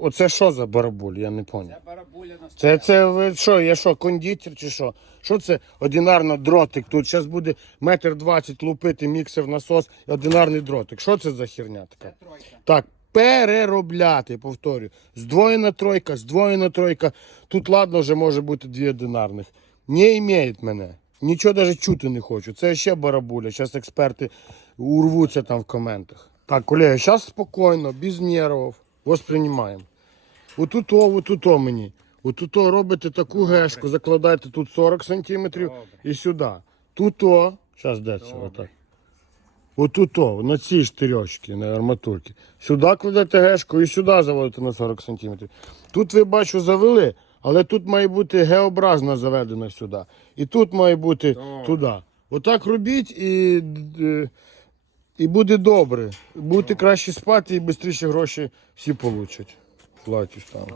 оце що за барабуль, я не поняв. Це барабуля на Це, це ви що, я що, кондитер чи що? Що це одинарно дротик? Тут зараз буде метр двадцять лупити міксер, насос і одинарний дротик. Що це за херня така? тройка. Так, переробляти, повторюю. Здвоєна тройка, здвоєна тройка. Тут ладно, вже може бути дві одинарних. Не імеють мене. Нічого навіть чути не хочу. Це ще барабуля. Зараз експерти урвуться там в коментах. Так, колеги, зараз спокійно, без нервів. Восприймаємо. Отут, о, отут о мені. Отут о робите таку гешку, закладаєте тут 40 сантиметрів і сюди. Тут о, зараз де це отак. Отут о, на ці штирьочки, на арматурки. Сюди кладете гешку і сюди заводите на 40 сантиметрів. Тут ви бачу завели, але тут має бути геобразно заведено сюди. І тут має бути туди. Отак робіть і, е, і буде добре. Будете краще спати і швидше гроші всі получать. Платиш там.